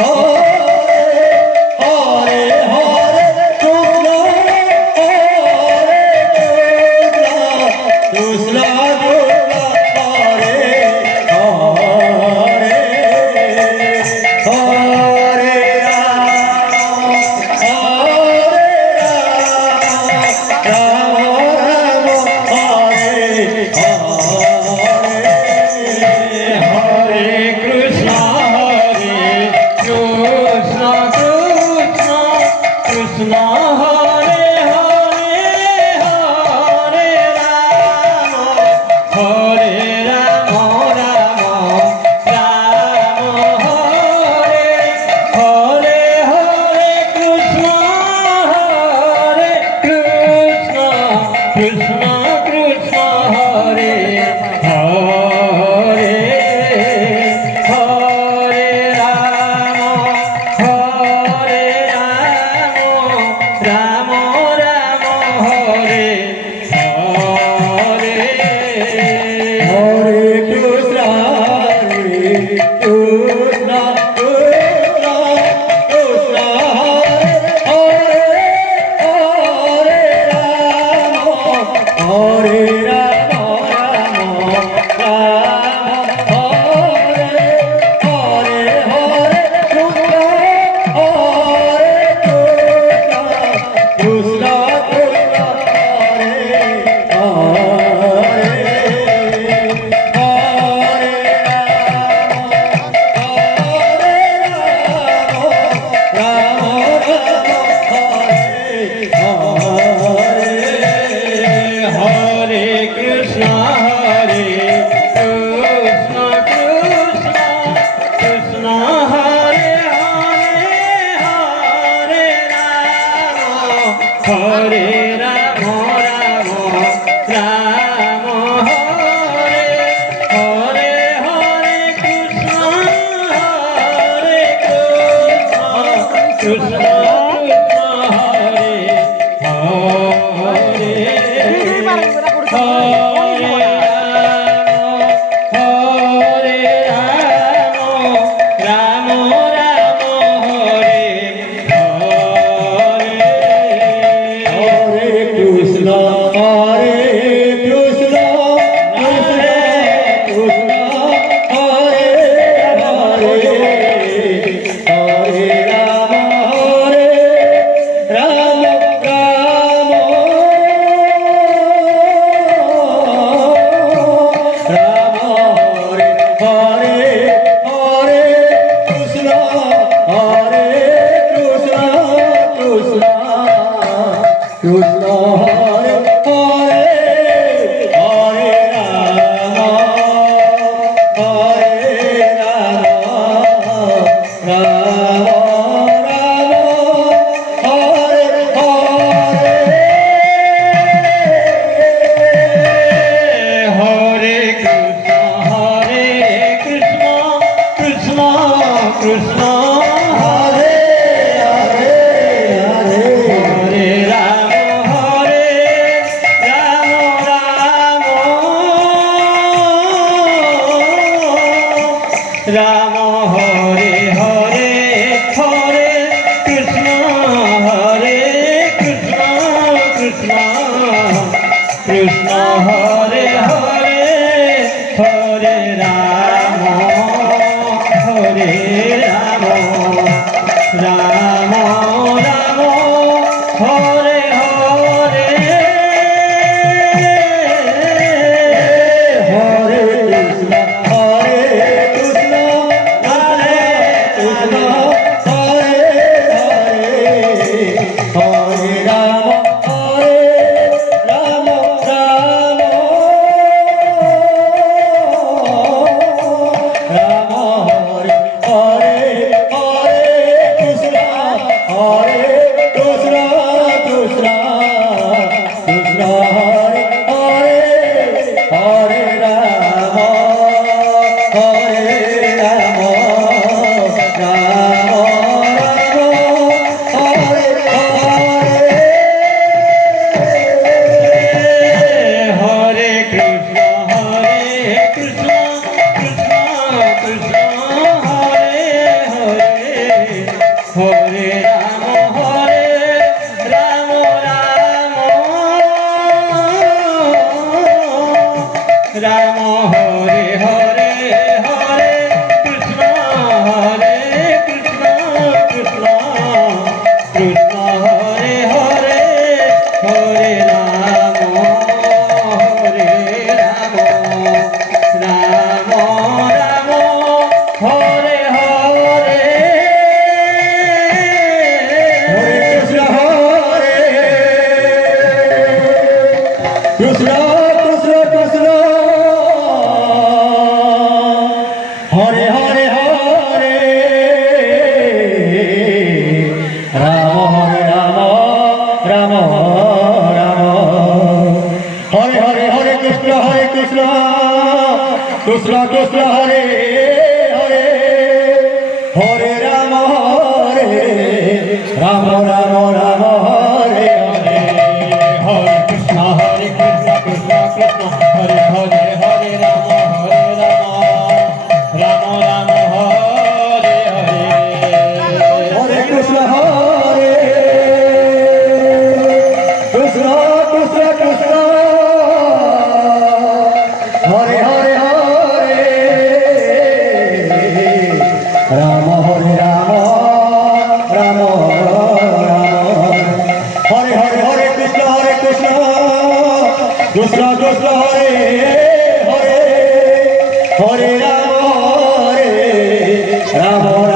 Oh Hare Ram Ram Ram Hare Hare Hare Krishna Hare Krishna Krishna Krishna Hare Hare Hare Ram Ram Ram Hare Hare Krishna Krishna Krishna Hare Hare Hare Ram Hare Ram Ram Ram Hare Hare Hare Krishna Krishna Krishna Hare Hare Hare Ram Ram Ram Hare Hare Hare Krishna Krishna Krishna Hare Hare Hare Ram Ram Ram Hare Hare Hare Krishna Krishna Krishna Hare Hare Hare Ram Hare Ram Ram Hare Hare Hare Krishna Krishna Krishna Hare Hare Hare Ram